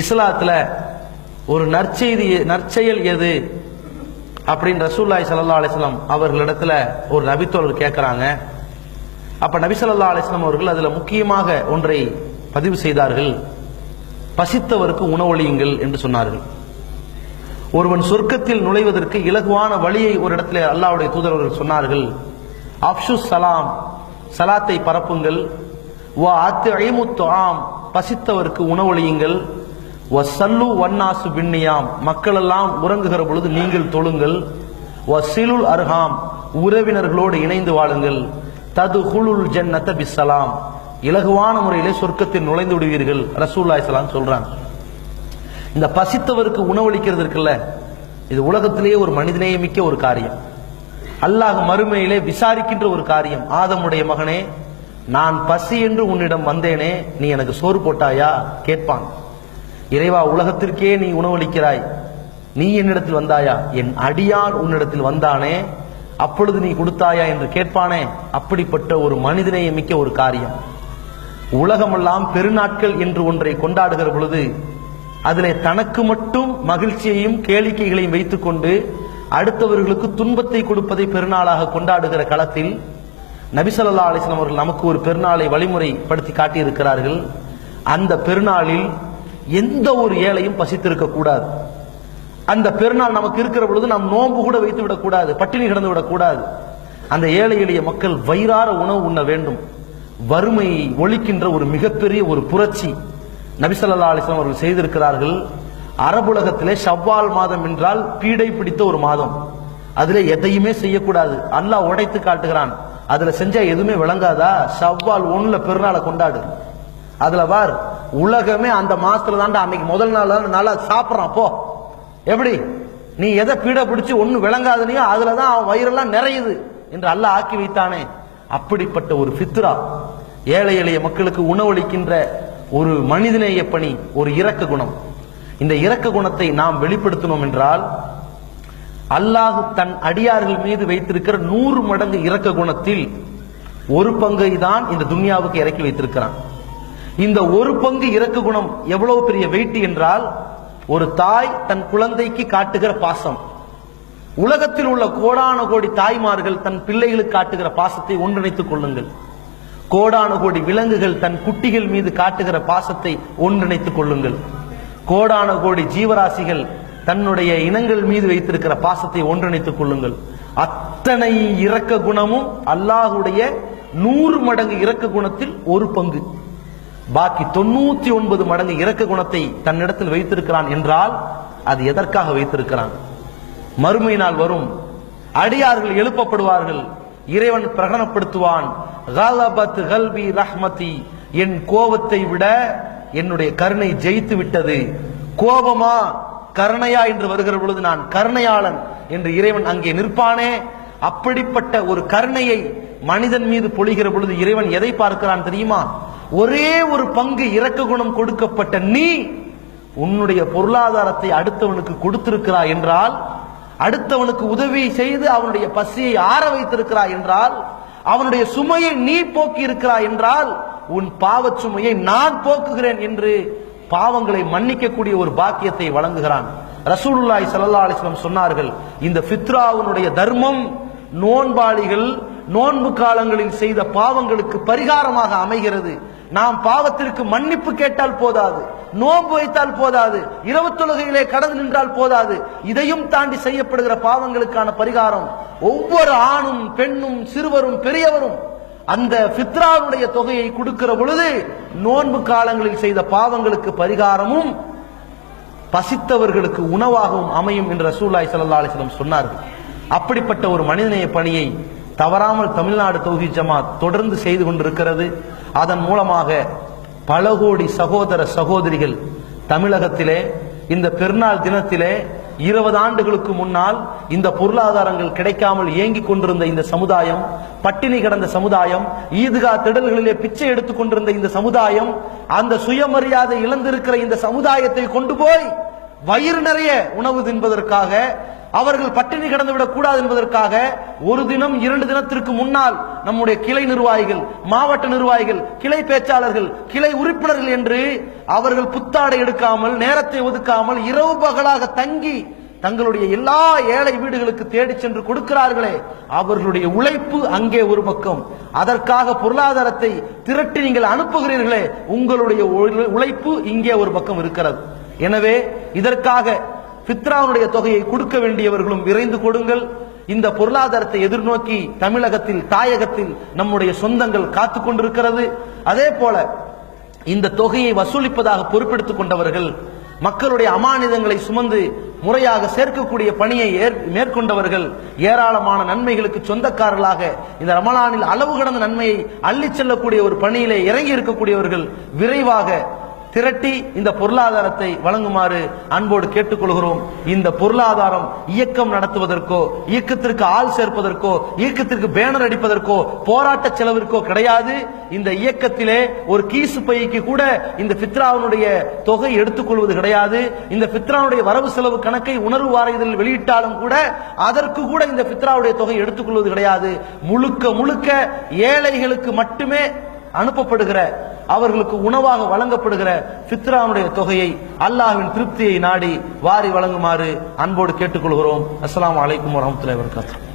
இஸ்லாத்துல ஒரு நற்செயல் எது அப்படின்னு ரசூலுல்லாஹி ஸல்லல்லாஹு அலைஹி வஸல்லம் அவர்களிடத்துல ஒரு நபித்தோழர் கேட்கிறாங்க. அப்ப நபி ஸல்லல்லாஹு அலைஹி வஸல்லம் அவர்கள் அதுல முக்கியமாக ஒன்றை பதிவு செய்தார்கள். பசித்தவருக்கு உணவளியுங்கள் என்று சொன்னார்கள். ஒருவன் சொர்க்கத்தில் நுழைவதற்கு இலகுவான வழியை ஒரு இடத்துல அல்லாஹ்வுடைய தூதரவர்கள் சொன்னார்கள். அஃஷு ஸலாம், சலாத்தை பரப்புங்கள். வ அத்இமு துஆம், பசித்தவருக்கு உணவளியுங்கள். வ ஸல்லு வன்னாசு பின்னியாம், மக்கள் எல்லாம் உறங்குகிற பொழுது நீங்கள் தொழுங்கள். வ சிலுல் அர்ஹாம், உறவினர்களோடு இணைந்து வாழுங்கள். ததுகுலுல் ஜன்னத பிஸ்ஸலாம், இலகுவான முறையிலே சொர்க்கத்தில் நுழைந்து விடுவீர்கள். ரசூலுல்லாஹி ஸல்லல்லாஹு அலைஹி வஸல்லம் சொல்றாங்க. இந்த பசித்தவருக்கு உணவளிக்கிறது இருக்குல்ல, இது உலகத்திலேயே ஒரு மனிதநேயமிக்க ஒரு காரியம். அல்லாஹ் மறுமையிலே விசாரிக்கின்ற ஒரு காரியம். ஆதமுடைய மகனே, நான் பசி என்று உன்னிடம் வந்தேனே, நீ எனக்கு சோறு போட்டாயா கேட்பான். இறைவா, உலகத்திற்கே நீ உணவளிக்கிறாய், நீ என்னிடத்தில் வந்தாயா? என் அடியான் உன்னிடத்தில் வந்தானே, அப்பொழுது நீ கொடுத்தாயா என்று கேட்பானே. அப்படிப்பட்ட ஒரு மனிதநேயமிக்க ஒரு காரியம். உலகமெல்லாம் பெருநாட்கள் என்று ஒன்றை கொண்டாடுகிற பொழுது அதிலே தனக்கு மட்டும் மகிழ்ச்சியையும் கேளிக்கைகளையும் வைத்துக் கொண்டு அடுத்தவர்களுக்கு துன்பத்தை கொடுப்பதை பெருநாளாக கொண்டாடுகிற களத்தில் நபி ஸல்லல்லாஹு அலைஹி வஸல்லம் அவர்கள் நமக்கு ஒரு பெருநாளை வழிமுறைப்படுத்தி காட்டியிருக்கிறார்கள். அந்த பெருநாளில் எந்த ஒரு ஏழையும் பசித்திருக்க கூடாது. அந்த பெருநாள் நமக்கு இருக்கிற பொழுது நாம் நோன்பு கூட வைத்து விடக்கூடாது, பட்டினி கிடந்து விடக்கூடாது. அந்த ஏழை எளிய மக்கள் வயிறார உணவு உண்ண வேண்டும். வறுமை ஒழிக்கின்ற ஒரு மிகப்பெரிய ஒரு புரட்சி நபி ஸல்லல்லாஹு அலைஹி வஸல்லம் அவர்கள் செய்திருக்கிறார்கள். அரபுலகத்திலே ஷவ்வால் மாதம் என்றால் பீடை பிடித்த ஒரு மாதம். அதுல எதையுமே செய்யக்கூடாது. அல்லாஹ் உடைத்து காட்டுகிறான். அதுல செஞ்சா எதுவுமே விளங்காதா? ஷவ்வால் 1 பெருநாளை கொண்டாடு. அதுல பார், உலகமே அந்த மாசத்துல தான்டா அன்னைக்கு முதல் நாள் நல்லா சாப்பிடறான். போ, எப்படி நீ எதை பீடை பிடிச்சு ஒண்ணு விளங்காதனையோ அதுலதான் அவன் வயிறெல்லாம் நிறையுது என்று அல்லாஹ் ஆக்கி வைத்தானே. அப்படிப்பட்ட ஒரு ஃபித்ரா, ஏழை எளிய மக்களுக்கு உணவளிக்கின்ற ஒரு மனிதநேய பணி, ஒரு இரக்க குணம். இந்த இரக்க குணத்தை நாம் வெளிப்படுத்தினோம் என்றால் அல்லாஹ் தன் அடியார்கள் மீது வைத்திருக்கிற 100 மடங்கு இரக்க குணத்தில் ஒரு பங்கை தான் இந்த துன்யாவுக்கு இறக்கி வைத்திருக்கிறான். இந்த ஒரு பங்கு இரக்க குணம் எவ்வளவு பெரிய வெயிட் என்றால், ஒரு தாய் தன் குழந்தைக்கு காட்டுகிற பாசம். உலகத்தில் உள்ள கோடான கோடி தாய்மார்கள் தன் பிள்ளைகளுக்கு காட்டுகிற பாசத்தை ஒன்றிணைத்துக் கொள்ளுங்கள். கோடான கோடி விலங்குகள் தன் குட்டிகள் மீது காட்டுகிற பாசத்தை ஒன்றிணைத்துக் கொள்ளுங்கள். கோடான கோடி ஜீவராசிகள் தன்னுடைய இனங்கள் மீது வைத்திருக்கிற பாசத்தை ஒன்றிணைத்துக் கொள்ளுங்கள். அத்தனை இரக்க குணமும் அல்லாஹுடைய 100 மடங்கு இரக்க குணத்தில் ஒரு பங்கு. பாக்கி 99 மடங்கு இரக்க குணத்தை தன்னிடத்தில் வைத்திருக்கிறான் என்றால் அது எதற்காக வைத்திருக்கிறான்? மறுமை நாள் வரும், அடியார்கள் எழுப்பப்படுவார்கள். இறைவன் பிரகடனப்படுத்துவான், கலபத் கல்பி ரஹ்மதி, என் கோபத்தை விட என்னுடைய கருணை ஜெயித்து விட்டது. கோபமா கருணையா என்று வருகிற பொழுது நான் கருணையாளன் என்று இறைவன் அங்கே நிற்பானே. அப்படிப்பட்ட ஒரு கருணையை மனிதன் மீது பொழிகிற பொழுது இறைவன் எதை பார்க்கிறான் தெரியுமா? ஒரே ஒரு பங்கு இரக்க குணம் கொடுக்கப்பட்ட நீ உன்னுடைய பொருளாதாரத்தை அடுத்தவனுக்கு கொடுத்திருக்கிறாய் என்றால், அடுத்தவனுக்கு உதவி செய்து அவனுடைய பசியை ஆற வைத்திருக்கிறாய் என்றால், அவனுடைய சுமையை நீ போக்கி இருக்கிறாய் என்றால், உன் பாவச் சுமையை நான் போக்குகிறேன் என்று பாவங்களை மன்னிக்கக்கூடிய ஒரு பாக்கியத்தை வழங்குகிறான். ரசூலுல்லாஹி ஸல்லல்லாஹு அலைஹி வஸல்லம் சொன்னார்கள், இந்த ஃபித்ராவுடைய தர்மம் நோன்பாளிகள் நோன்பு காலங்களில் செய்த பாவங்களுக்கு பரிகாரமாக அமைகிறது. நாம் பாவத்திற்கு மன்னிப்பு கேட்டால் போதாது, நோன்பு வைத்தால் போதாது, இரவு தொழுகையிலே கடந்து நின்றால் போதாது, இதையும் தாண்டி செய்யப்படுகிற பாவங்களுக்கான பரிகாரம் ஒவ்வொரு ஆணும் பெண்ணும் சிறுவரும் பெரியவரும் அந்த ஃபித்ராவுடைய தொகையை கொடுக்கிற பொழுது நோன்பு காலங்களில் செய்த பாவங்களுக்கு பரிகாரமும் பசித்தவர்களுக்கு உணவாகவும் அமையும் என்று ரசூலுல்லாஹி ஸல்லல்லாஹு அலைஹி வஸல்லம் சொன்னார்கள். அப்படிப்பட்ட ஒரு மனிதநேய பணியை தவறாமல் தமிழ்நாடு தௌஹீத் ஜமாத் தொடர்ந்து செய்து கொண்டிருக்கிறது. அதன் மூலமாக பல கோடி சகோதர சகோதரிகள் தமிழகத்திலே இந்த பெருநாள் தினத்திலே 20 ஆண்டுகளுக்கு முன்னால் இந்த பொருளாதாரங்கள் கிடைக்காமல் ஏங்கிக் கொண்டிருந்த இந்த சமுதாயம், பட்டினி கிடந்த சமுதாயம், ஈதுகா திடல்களிலே பிச்சை எடுத்துக் கொண்டிருந்த இந்த சமுதாயம், அந்த சுயமரியாதை இழந்திருக்கிற இந்த சமுதாயத்தை கொண்டு போய் வயிறு நிறைய உணவு தின்பதற்காக அவர்கள் பட்டினி கிடந்து விடக் கூடாது என்பதற்காக ஒரு தினம் 2 தினத்திற்கு முன்னால் நம்முடைய கிளை நிர்வாகிகள், மாவட்ட நிர்வாகிகள், கிளை பேச்சாளர்கள், கிளை உறுப்பினர்கள் என்று அவர்கள் புத்தாடை எடுக்காமல், நேரத்தை ஒதுக்காமல், இரவு பகலாக தங்கி தங்களுடைய எல்லா ஏழை வீடுகளுக்கு தேடி சென்று கொடுக்கிறார்களே, அவர்களுடைய உழைப்பு அங்கே ஒரு பக்கம். அதற்காக பொருளாதாரத்தை திரட்டி நீங்கள் அனுப்புகிறீர்களே, உங்களுடைய உழைப்பு இங்கே ஒரு பக்கம் இருக்கிறது. எனவே இதற்காக ஃபித்ராவுடைய தொகையை கொடுக்க வேண்டியவர்களும் விரைந்து கொடுங்கள். இந்த பொருளாதாரத்தை எதிர்நோக்கி தமிழகத்தில், தாயகத்தில் நம்முடைய சொந்தங்கள் காத்து கொண்டிருக்கிறது. அதே போல இந்த தொகையை வசூலிப்பதாக பொறுப்பெடுத்துக் கொண்டவர்கள், மக்களுடைய அமானிதங்களை சுமந்து முறையாக சேர்க்கக்கூடிய பணியை மேற்கொண்டவர்கள், ஏராளமான நன்மைகளுக்கு சொந்தக்காரர்களாக இந்த ரமலானில் அளவு கடந்த நன்மையை அள்ளி செல்லக்கூடிய ஒரு பணியிலே இறங்கி இருக்கக்கூடியவர்கள் விரைவாக திரட்டி இந்த பொருளாதாரத்தை வழங்குமாறு அன்போடு கேட்டுக்கொள்கிறோம். இந்த பொருளாதாரம் இயக்கம் நடத்துவதற்கோ, இயக்கத்திற்கு ஆள் சேர்ப்பதற்கோ, இயக்கத்திற்கு பேனர் அடிப்பதற்கோ, போராட்ட செலவிற்கோ கிடையாது. இந்த இயக்கத்திலே ஒரு கீசு பைக்கு கூட இந்த ஃபித்ராவுடைய தொகை எடுத்துக்கொள்வது கிடையாது. இந்த ஃபித்ராவுடைய வரவு செலவு கணக்கை உணர்வு வாரியத்தில் வெளியிட்டாலும் கூட அதற்கு கூட இந்த ஃபித்ராவுடைய தொகை எடுத்துக்கொள்வது கிடையாது. முழுக்க முழுக்க ஏழைகளுக்கு மட்டுமே அனுப்பப்படுகிற, அவர்களுக்கு உணவாக வழங்கப்படுகிற ஃபித்ராவுடைய தொகையை அல்லாஹ்வின் திருப்தியை நாடி வாரி வழங்குமாறு அன்போடு கேட்டுக்கொள்கிறோம். அஸ்ஸலாமு அலைக்கும் வரஹ்மத்துல்லாஹி வபரகாத்துஹு.